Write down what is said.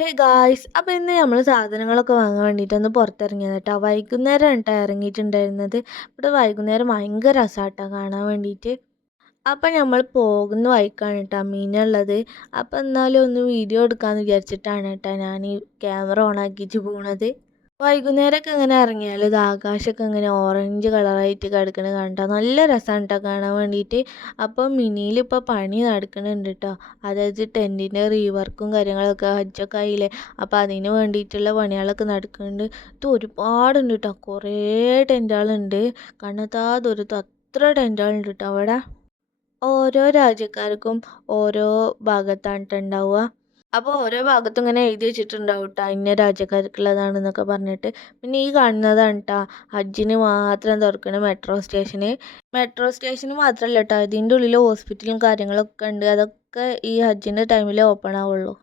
Hey guys അപ്പോൾ ഇന്ന് നമ്മൾ സാധനങ്ങളൊക്കെ വാങ്ങാൻ വേണ്ടിയിട്ടൊന്ന് പുറത്തിറങ്ങിയത് കേട്ടോ. വൈകുന്നേരമാണ് കേട്ടോ ഇറങ്ങിയിട്ടുണ്ടായിരുന്നത്. ഇവിടെ വൈകുന്നേരം ഭയങ്കര രസമാട്ടോ കാണാൻ വേണ്ടിയിട്ട്. അപ്പം നമ്മൾ പോകുന്ന വഴിക്കാണ് കേട്ടോ മീനുള്ളത്. അപ്പം എന്നാലും ഒന്ന് വീഡിയോ എടുക്കാമെന്ന് വിചാരിച്ചിട്ടാണ് കേട്ടോ ഞാൻ ഈ ക്യാമറ ഓണാക്കിയിട്ട് പോണത്. വൈകുന്നേരമൊക്കെ ഇങ്ങനെ ഇറങ്ങിയാൽ ഇത് ആകാശമൊക്കെ ഇങ്ങനെ ഓറഞ്ച് കളറായിട്ട് കിടക്കണത് കണ്ടാൽ നല്ല രസമാണ് കേട്ടോ കാണാൻ വേണ്ടിയിട്ട്. അപ്പോൾ മിനിയിൽ ഇപ്പോൾ പണി നടക്കുന്നുണ്ട് കേട്ടോ. അതായത് ടെൻറ്റിൻ്റെ റീവർക്കും കാര്യങ്ങളൊക്കെ ഹജ്ജൊക്കെ ആയില്ലേ, അപ്പോൾ അതിന് വേണ്ടിയിട്ടുള്ള പണികളൊക്കെ നടക്കുന്നുണ്ട്. ഇത് ഒരുപാടുണ്ട് കേട്ടോ, കുറേ ടെൻറ്റുകളുണ്ട്. കണ്ണെത്താ ദൂരത്ത് അത്ര ടെൻറ്റുകളുണ്ട് കേട്ടോ അവിടെ. ഓരോ രാജ്യക്കാർക്കും ഓരോ ഭാഗത്താണ് ട്ടോ ഉണ്ടാവുക. അപ്പോൾ ഓരോ ഭാഗത്തും ഇങ്ങനെ എഴുതി വെച്ചിട്ടുണ്ടാവും കേട്ടോ, ഇന്ന രാജ്യക്കാർക്കുള്ളതാണെന്നൊക്കെ പറഞ്ഞിട്ട്. പിന്നെ ഈ കാണുന്നതാണ് കേട്ടോ ഹജ്ജിന് മാത്രം തുറക്കണ മെട്രോ സ്റ്റേഷന്. മെട്രോ സ്റ്റേഷന് മാത്രമല്ല കേട്ടോ, ഇതിൻ്റെ ഉള്ളിൽ ഹോസ്പിറ്റലും കാര്യങ്ങളൊക്കെ ഉണ്ട്. അതൊക്കെ ഈ ഹജ്ജിൻ്റെ ടൈമിൽ ഓപ്പൺ ആവുള്ളൂ.